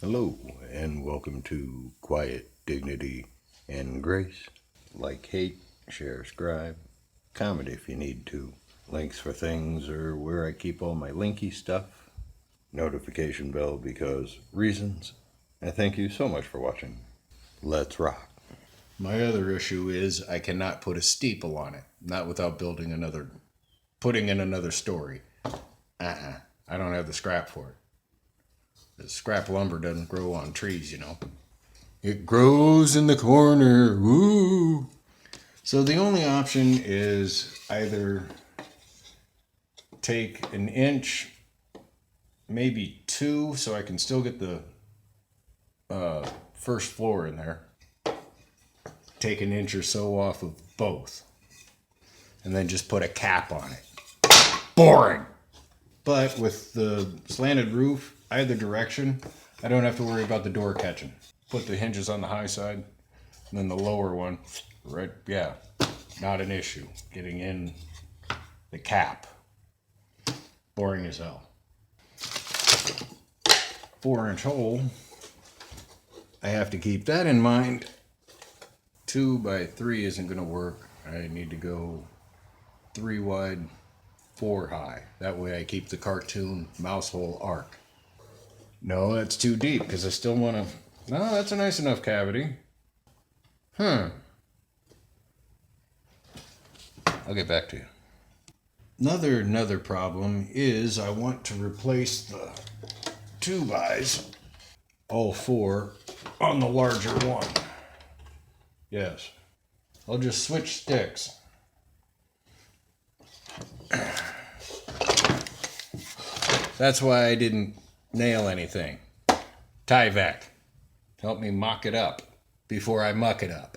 Hello, and welcome to Quiet Dignity and Grace. Like, hate, share, scribe, comment if you need to. Links for things or where I keep all my linky stuff. Notification bell because reasons. And thank you so much for watching. Let's rock. My other issue is I cannot put a steeple on it, not without putting in another story. I don't have the scrap for it. The scrap lumber doesn't grow on trees, you know. It grows in the corner. Woo! So the only option is either take an inch, maybe two, so I can still get the first floor in there. Take an inch or so off of both. And then just put a cap on it. Boring! But with the slanted roof, either direction, I don't have to worry about the door catching. Put the hinges on the high side, and then the lower one, right, yeah, not an issue. Getting in the cap. Boring as hell. 4-inch hole, I have to keep that in mind. 2x3 isn't going to work. I need to go 3 wide, 4 high. That way I keep the cartoon mouse hole arc. No, that's too deep because I still want to... No, that's a nice enough cavity. I'll get back to you. Another problem is I want to replace the 2x, all 4, on the larger one. Yes. I'll just switch sticks. That's why I didn't nail anything. Tyvek. Help me mock it up before I muck it up.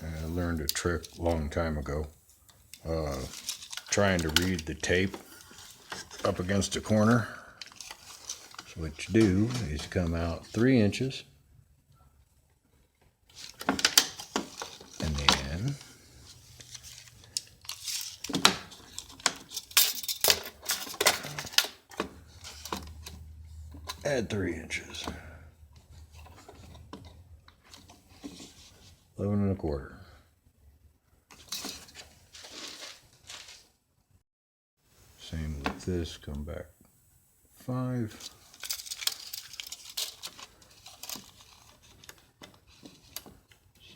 I learned a trick a long time ago. Trying to read the tape up against a corner. So what you do is come out 3 inches. And then add 3 inches. 11 1/4. Same with this, come back 5.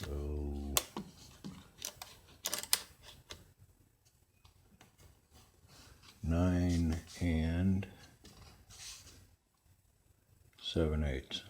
So 9 and 7/8.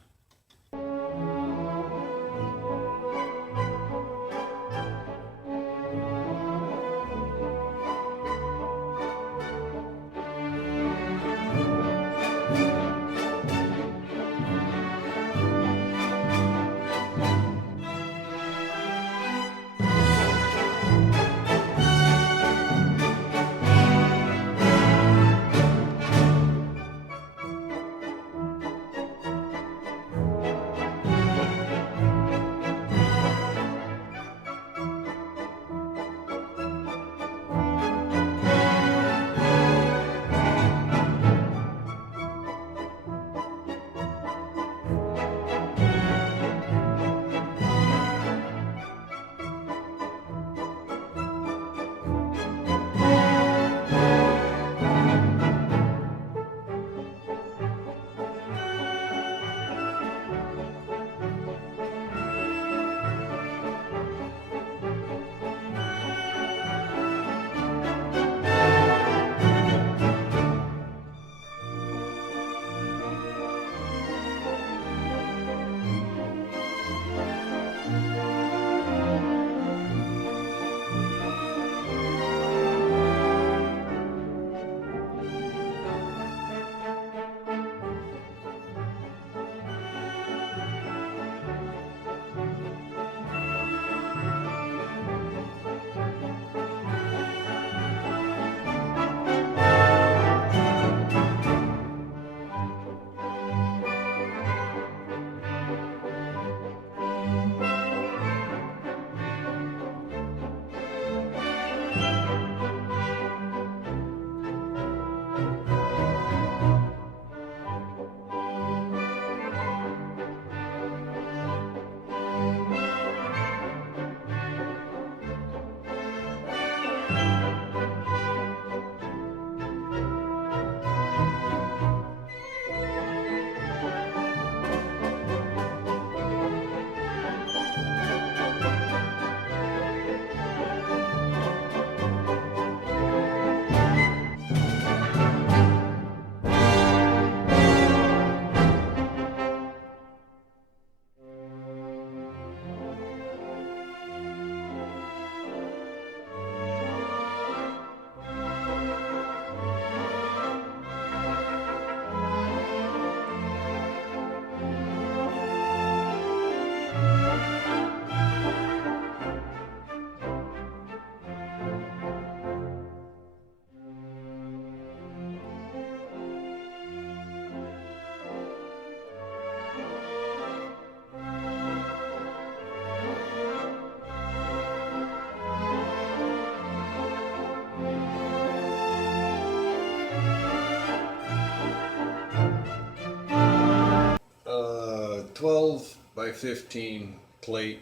12 by 15 plate.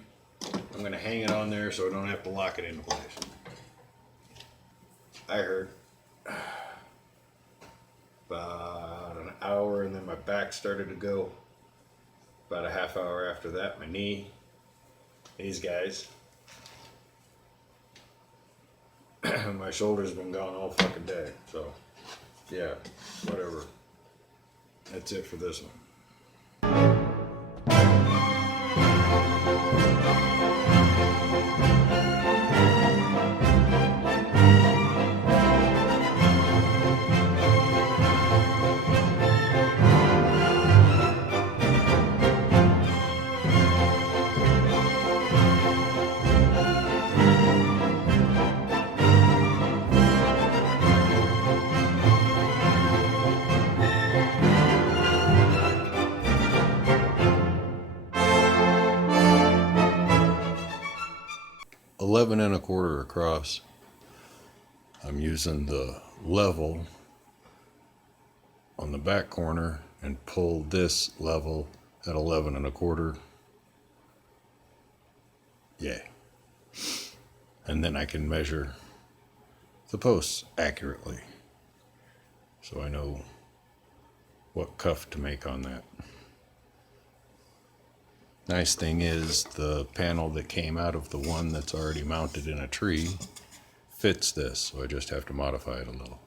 I'm going to hang it on there so I don't have to lock it into place. I heard about an hour, and then my back started to go. About a half hour after that, my knee. These guys. My shoulder's been gone all fucking day. So, yeah, whatever. That's it for this one. 11 1/4 across. I'm using the level on the back corner and pull this level at 11 1/4. Yeah. And then I can measure the posts accurately, so I know what cuff to make on that. Nice thing is the panel that came out of the one that's already mounted in a tree fits this, so I just have to modify it a little.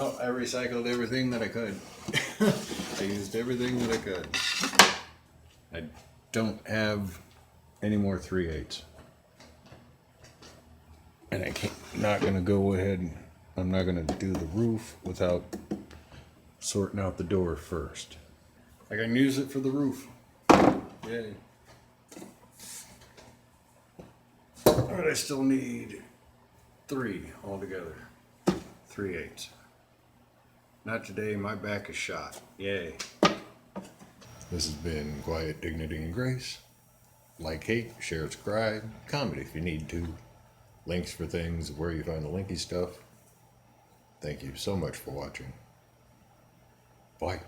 Oh, I recycled everything that I could. I used everything that I could. I don't have any more 3/8. And not gonna go ahead, I'm not gonna do the roof without sorting out the door first. I can use it for the roof. Yay. But I still need 3 altogether. 3/8. Not today, my back is shot. Yay. This has been Quiet Dignity and Grace. Like, hate, share, subscribe, comment if you need to. Links for things, where you find the linky stuff. Thank you so much for watching. Bye.